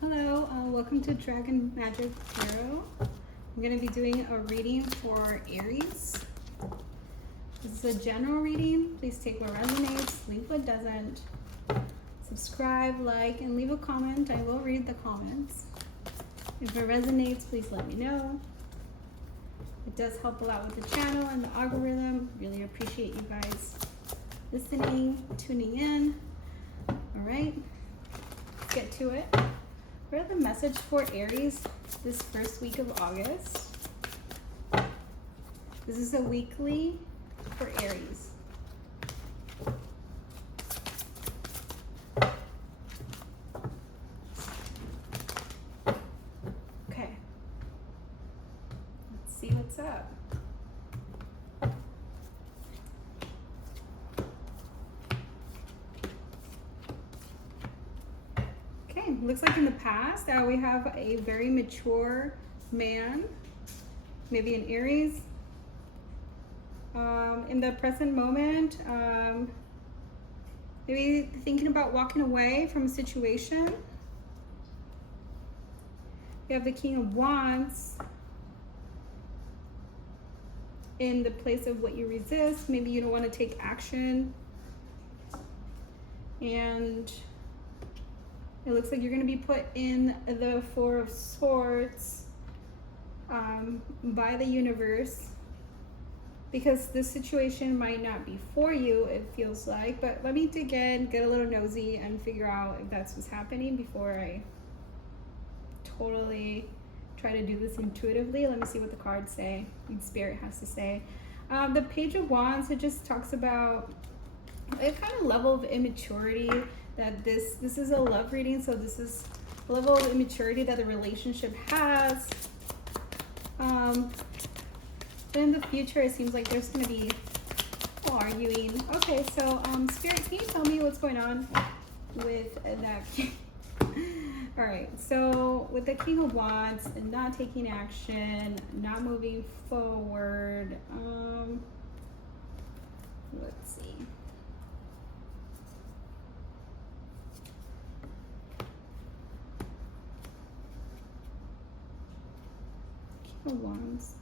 Hello, welcome to Dragon Magic Tarot. I'm going to be doing a reading for Aries. This is a general reading. Please take what resonates, leave what doesn't. Subscribe, like, and leave a comment. I will read the comments. If it resonates, please let me know. It does help a lot with the channel and the algorithm. Really appreciate you guys listening, tuning in. All right, let's get to it. What are the message for Aries this first week of August? This is a weekly for Aries. Okay. Let's see what's up. Okay, looks like in the past we have a very mature man, maybe an Aries. In the present moment, maybe thinking about walking away from a situation. We have the King of Wands in the place of what you resist. Maybe you don't want to take action. And it looks like you're going to be put in the Four of Swords by the universe, because this situation might not be for you, it feels like. But let me dig in, get a little nosy, and figure out if that's what's happening before I totally try to do this intuitively. Let me see what the cards say and Spirit has to say. The Page of Wands, it just talks about a kind of level of immaturity, that this is a love reading, so this is a level of immaturity that the relationship has. In the future, it seems like there's going to be arguing. Okay, so Spirit, can you tell me what's going on with that? All right, so with the King of Wands, not taking action, not moving forward. Let's see. King of Wands.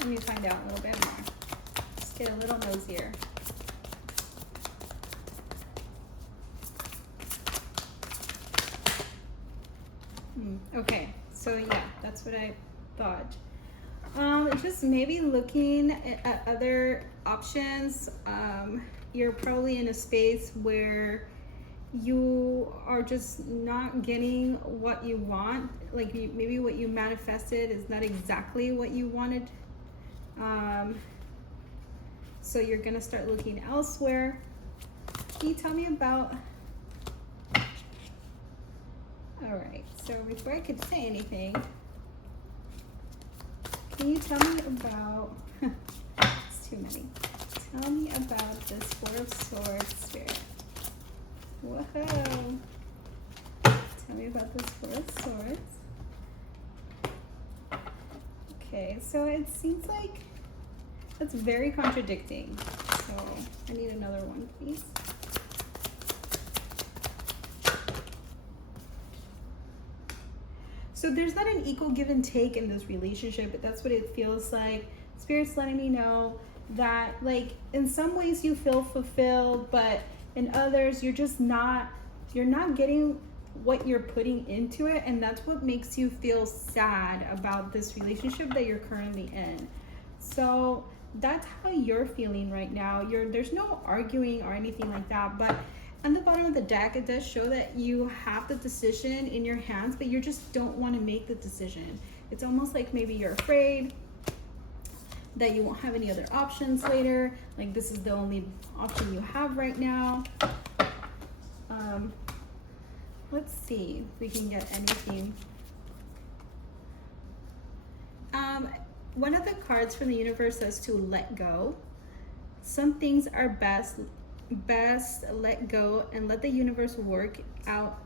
Let me find out a little bit more. Just get a little nosier. Okay, so yeah, that's what I thought. Just maybe looking at other options. You're probably in a space where you are just not getting what you want. Like maybe what you manifested is not exactly what you wanted. So you're gonna start looking elsewhere. Can you tell me about... All right, so before I could say anything, can you tell me about... It's too many. Tell me about this Four of Swords, Spirit. Whoa. Tell me about this Four of Swords. Okay, so it seems like that's very contradicting. So I need another one, please. So there's not an equal give and take in this relationship, but that's what it feels like. Spirit's letting me know that, like, in some ways you feel fulfilled, but in others you're just not, you're not getting what you're putting into it, and that's what makes you feel sad about this relationship that you're currently in. So that's how you're feeling right now. There's no arguing or anything like that, but on the bottom of the deck, it does show that you have the decision in your hands, but you just don't want to make the decision. It's almost like maybe you're afraid that you won't have any other options later. Like this is the only option you have right now. Let's see if we can get anything. One of the cards from the universe says to let go. Some things are best let go and let the universe work out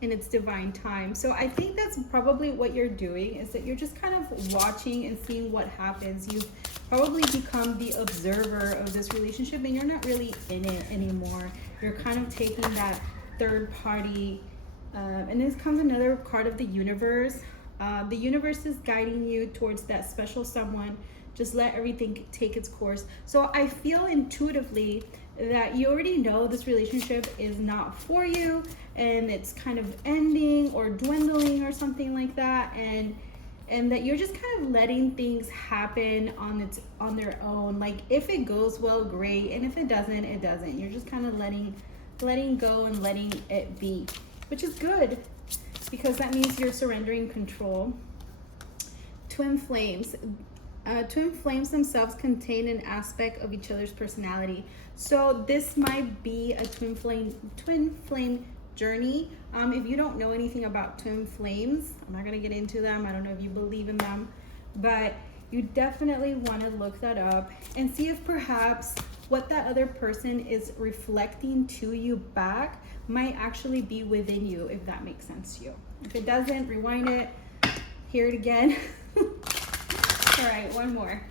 in its divine time. So I think that's probably what you're doing, is that you're just kind of watching and seeing what happens. You've probably become the observer of this relationship, and you're not really in it anymore. You're kind of taking that third party, and this comes another card of the universe. The universe is guiding you towards that special someone. Just let everything take its course. So I feel intuitively that you already know this relationship is not for you, and it's kind of ending or dwindling or something like that, and that you're just kind of letting things happen on their own. Like, if it goes well, great, and if it doesn't, it doesn't. You're just kind of letting go and letting it be, which is good, because that means you're surrendering control. Twin flames. Twin flames themselves contain an aspect of each other's personality. So this might be a twin flame journey. If you don't know anything about twin flames, I'm not gonna get into them. I don't know if you believe in them, but you definitely want to look that up and see if perhaps what that other person is reflecting to you back might actually be within you, if that makes sense to you. If it doesn't, rewind it, hear it again. All right, one more.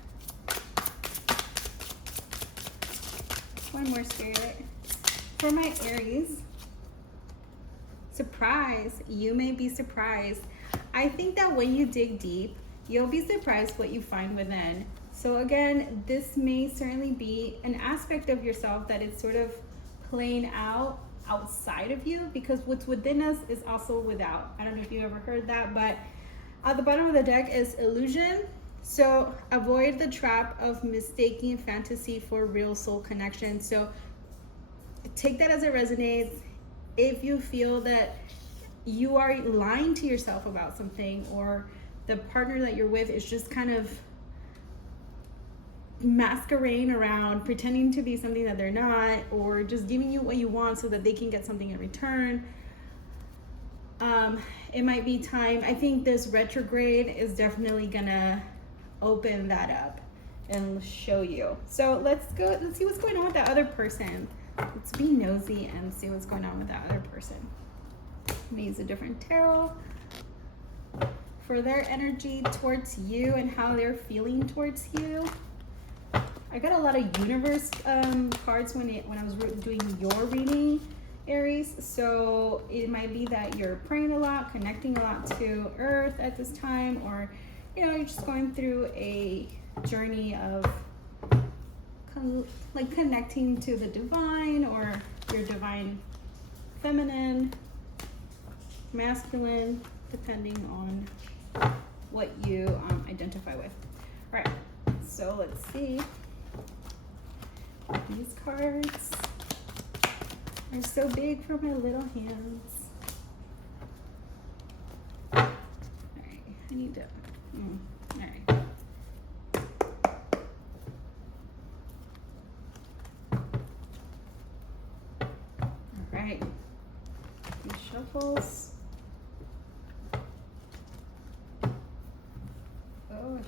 One more, Spirit. For my Aries, surprise. You may be surprised. I think that when you dig deep, you'll be surprised what you find within. So again, this may certainly be an aspect of yourself that is sort of playing out outside of you, because what's within us is also without. I don't know if you ever heard that, but at the bottom of the deck is illusion. So avoid the trap of mistaking fantasy for real soul connection. So take that as it resonates. If you feel that you are lying to yourself about something, or the partner that you're with is just kind of masquerading around, pretending to be something that they're not, or just giving you what you want so that they can get something in return, it might be time. I think this retrograde is definitely gonna open that up and show you. So let's see what's going on with that other person. Let's be nosy and see what's going on with that other person. I'm gonna use a different tarot for their energy towards you and how they're feeling towards you. I got a lot of universe cards when I was doing your reading, Aries. So it might be that you're praying a lot, connecting a lot to Earth at this time, or you're just going through a journey of like connecting to the divine, or your divine feminine, masculine, depending on what you identify with. All right, so let's see. These cards are so big for my little hands. All right, I need to. All right. All right. These shuffles. Oh,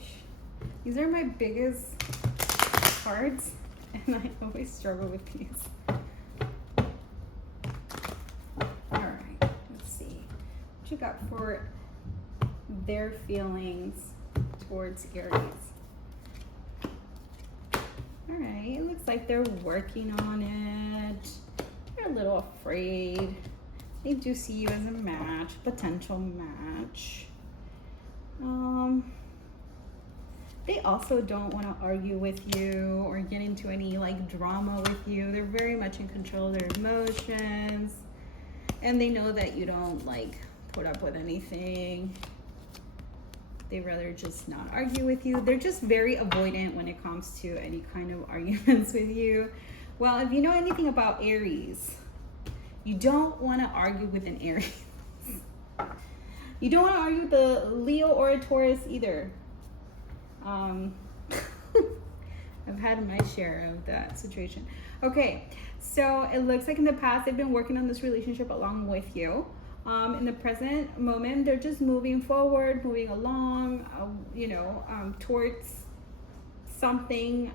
these are my biggest cards, and I always struggle with these. All right. Let's see what you got for their feelings towards Aries. All right, it looks like they're working on it. They're a little afraid. They do see you as a match, potential match. They also don't want to argue with you or get into any like drama with you. They're very much in control of their emotions, and they know that you don't like put up with anything. They rather just not argue with you. They're just very avoidant when it comes to any kind of arguments with you. Well, if you know anything about Aries, you don't want to argue with an Aries. You don't want to argue with the Leo or a Taurus either. I've had my share of that situation. Okay, so it looks like in the past they've been working on this relationship along with you. In the present moment, they're just moving forward, moving along, towards something.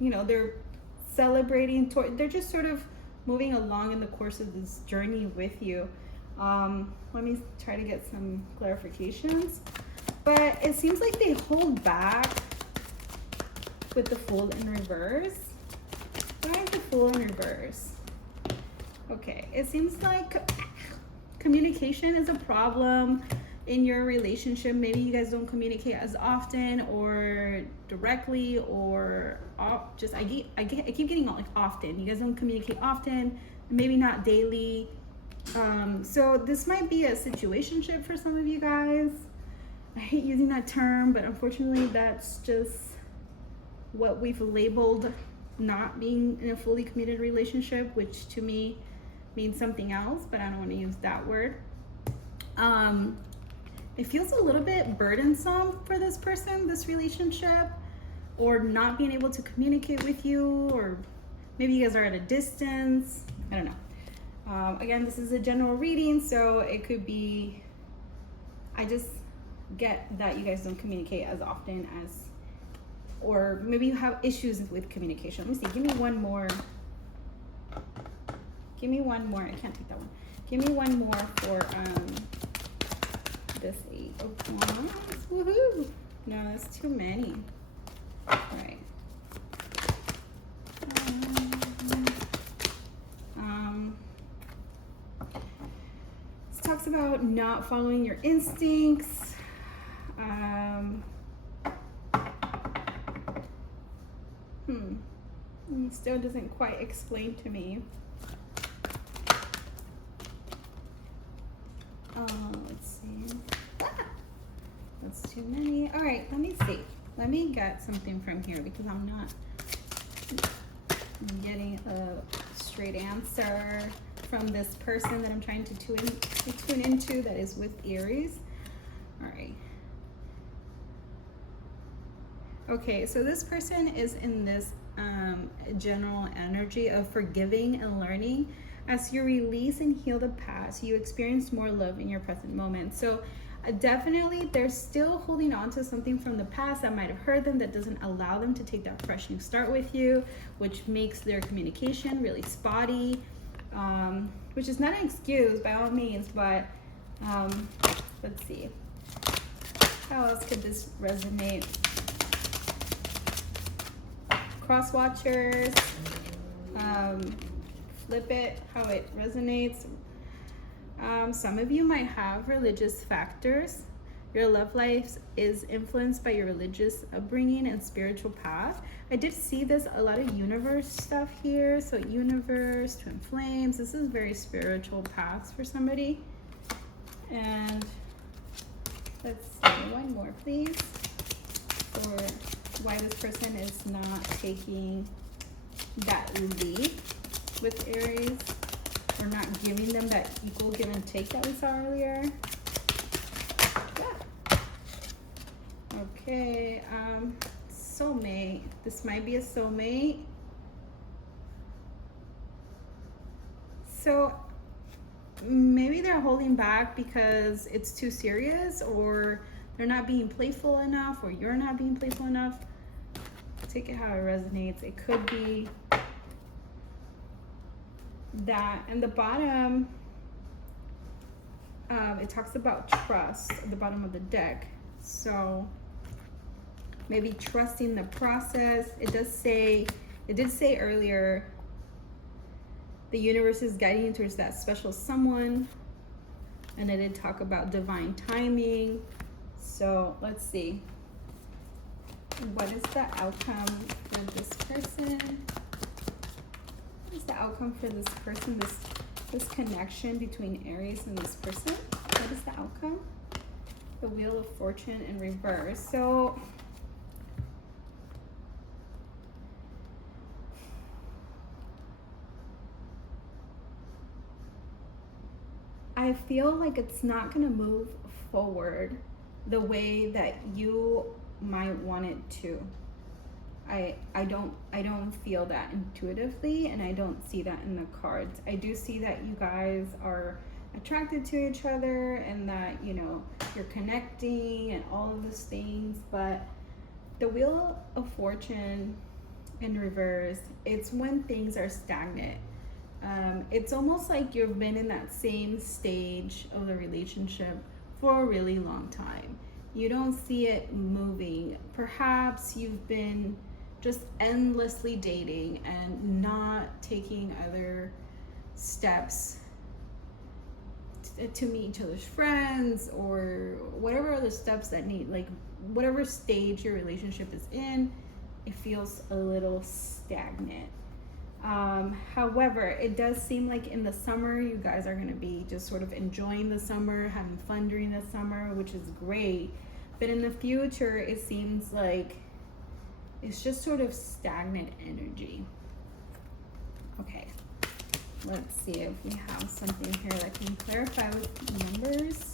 They're celebrating. They're just sort of moving along in the course of this journey with you. Let me try to get some clarifications. But it seems like they hold back with the Fool in reverse. Why is the Fool in reverse? Okay, it seems like communication is a problem in your relationship. Maybe you guys don't communicate as often or directly or just I keep getting like often. You guys don't communicate often, maybe not daily. So this might be a situationship for some of you guys. I hate using that term, but unfortunately that's just what we've labeled not being in a fully committed relationship, which to me means something else, but I don't want to use that word. It feels a little bit burdensome for this person, this relationship, or not being able to communicate with you, or maybe you guys are at a distance. I don't know. Again, this is a general reading, so it could be, I just get that you guys don't communicate as often as, or maybe you have issues with communication. Let me see, give me one more. Give me one more. I can't take that one. Give me one more for this 8 of Wands. Woohoo! No, that's too many. All right. This talks about not following your instincts. Still doesn't quite explain to me. Let's see. That's too many. All right, let me see. Let me get something from here because I'm not getting a straight answer from this person that I'm trying to tune into that is with Aries. All right. Okay, so this person is in this general energy of forgiving and learning. As you release and heal the past, you experience more love in your present moment. So definitely they're still holding on to something from the past that might have hurt them, that doesn't allow them to take that fresh new start with you, which makes their communication really spotty, which is not an excuse by all means, but let's see. How else could this resonate? Cross watchers, flip it, how it resonates. Some of you might have religious factors. Your love life is influenced by your religious upbringing and spiritual path. I did see this, a lot of universe stuff here. So universe, twin flames, this is very spiritual paths for somebody. And let's see, one more please, for why this person is not taking that lead with Aries, or not giving them that equal give and take that we saw earlier. Yeah. Okay, soulmate. This might be a soulmate. So maybe they're holding back because it's too serious, or they're not being playful enough, or you're not being playful enough. Take it how it resonates. It could be that. And the bottom, it talks about trust at the bottom of the deck. So maybe trusting the process. It did say earlier, the universe is guiding you towards that special someone. And it did talk about divine timing. So let's see. What is the outcome for this person? What is the outcome for this person? This connection between Aries and this person. What is the outcome? The Wheel of Fortune in reverse. So I feel like it's not going to move forward the way that you might want it to. I don't feel that intuitively, and I don't see that in the cards. I do see that you guys are attracted to each other, and that, you know, you're connecting and all of those things, but the Wheel of Fortune in reverse, it's when things are stagnant. It's almost like you've been in that same stage of the relationship for a really long time, You don't see it moving. Perhaps you've been just endlessly dating and not taking other steps to meet each other's friends, or whatever other steps that need, like whatever stage your relationship is in, it feels a little stagnant. However, it does seem like in the summer you guys are going to be just sort of enjoying the summer, having fun during the summer, which is great. But in the future, it seems like it's just sort of stagnant energy. Okay, let's see if we have something here that can clarify with numbers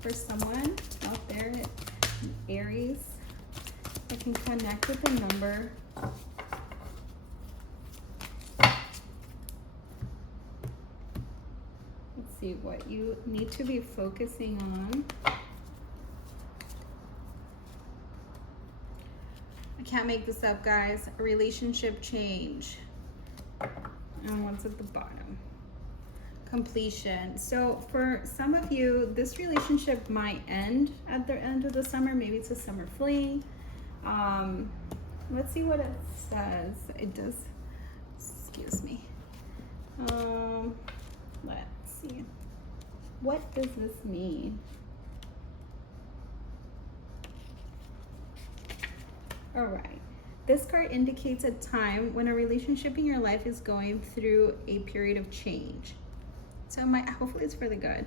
for someone out there, Aries, that can connect with the number. Let's see what you need to be focusing on. I can't make this up, guys. A relationship change. And what's at the bottom? Completion. So for some of you, this relationship might end at the end of the summer. Maybe it's a summer fling. Let's see what it says. It does, excuse me. Let's see. What does this mean? All right. This card indicates a time when a relationship in your life is going through a period of change. So hopefully it's for the good.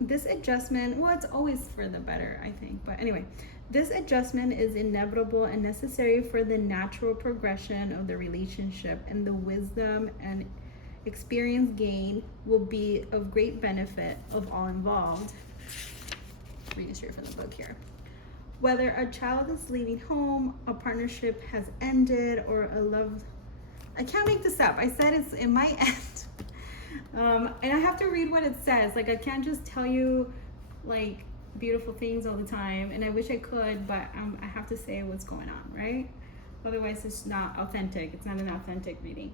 This adjustment, well, it's always for the better, I think. But anyway, this adjustment is inevitable and necessary for the natural progression of the relationship, and the wisdom and experience gained will be of great benefit of all involved. Reading straight from the book here. Whether a child is leaving home, a partnership has ended, or a love, I can't make this up. I said it might end. And I have to read what it says. Like, I can't just tell you like beautiful things all the time, and I wish I could, but I have to say what's going on, right? Otherwise it's not authentic. It's not an authentic reading.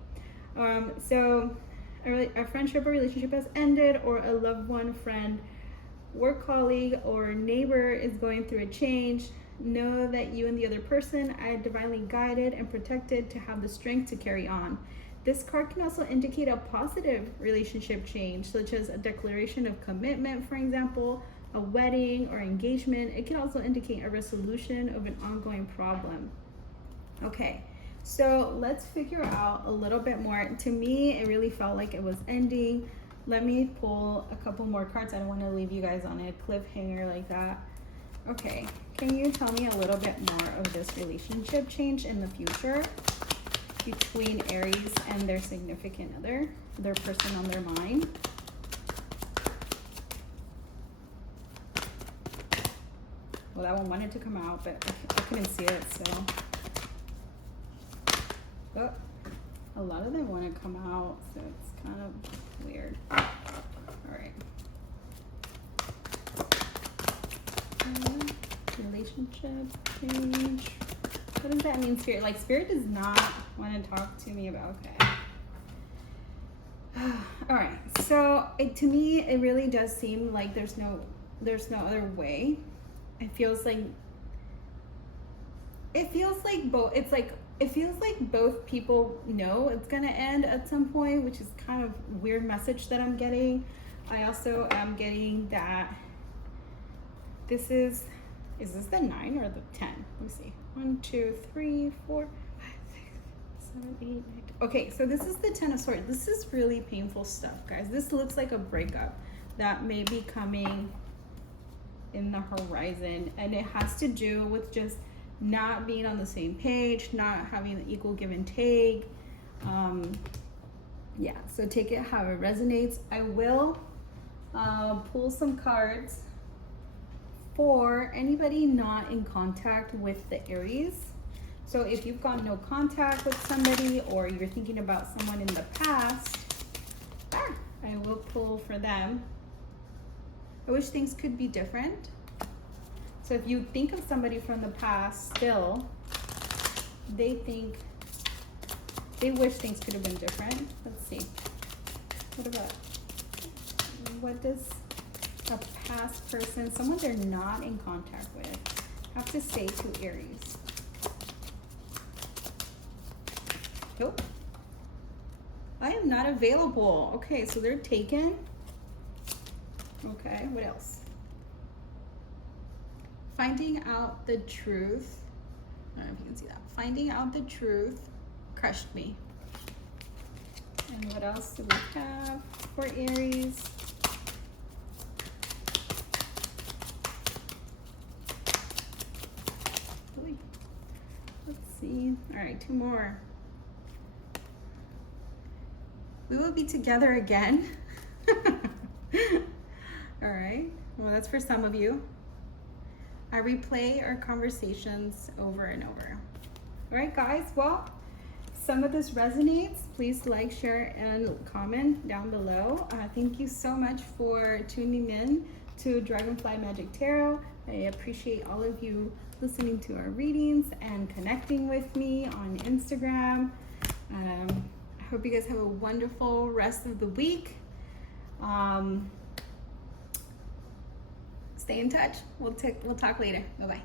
So a friendship or relationship has ended, or a loved one, friend, work colleague, or neighbor is going through a change. Know that you and the other person are divinely guided and protected to have the strength to carry on. This card can also indicate a positive relationship change, such as a declaration of commitment, for example, a wedding or engagement. It can also indicate a resolution of an ongoing problem. Okay, so let's figure out a little bit more. To me, it really felt like it was ending. Let me pull a couple more cards. I don't want to leave you guys on a cliffhanger like that. Okay, can you tell me a little bit more of this relationship change in the future between Aries and their significant other, their person on their mind? Well, that one wanted to come out, but I couldn't see it, so. Oh, a lot of them want to come out, so it's kind of weird. All right. Relationship change. What does that mean, Spirit? Like, Spirit does not want to talk to me about, okay. All right, so to me, it really does seem like there's no other way. It feels like both people know it's gonna end at some point, which is kind of a weird message that I'm getting. I also am getting that is this the 9 or the 10? Let me see. 1, 2, 3, 4, 5, 6, 7, 8, 9. Okay, so this is the 10 of Swords. This is really painful stuff, guys. This looks like a breakup that may be coming in the horizon, and it has to do with just not being on the same page, not having the equal give and take. Yeah, so take it how it resonates. I will pull some cards for anybody not in contact with the Aries. So if you've got no contact with somebody, or you're thinking about someone in the past, I will pull for them. I wish things could be different. So if you think of somebody from the past still, they wish things could have been different. Let's see. What does a past person, someone they're not in contact with, have to say to Aries? Nope. I am not available. Okay, so they're taken. Okay, what else? Finding out the truth. I don't know if you can see that. Finding out the truth crushed me. And what else do we have for Aries? Let's see. All right, 2 more. We will be together again. All right. Well, that's for some of you. I replay our conversations over and over. All right, guys. Well, some of this resonates. Please like, share, and comment down below. Thank you so much for tuning in to Dragonfly Magic Tarot. I appreciate all of you listening to our readings and connecting with me on Instagram. I hope you guys have a wonderful rest of the week. Stay in touch. We'll talk later. Bye-bye.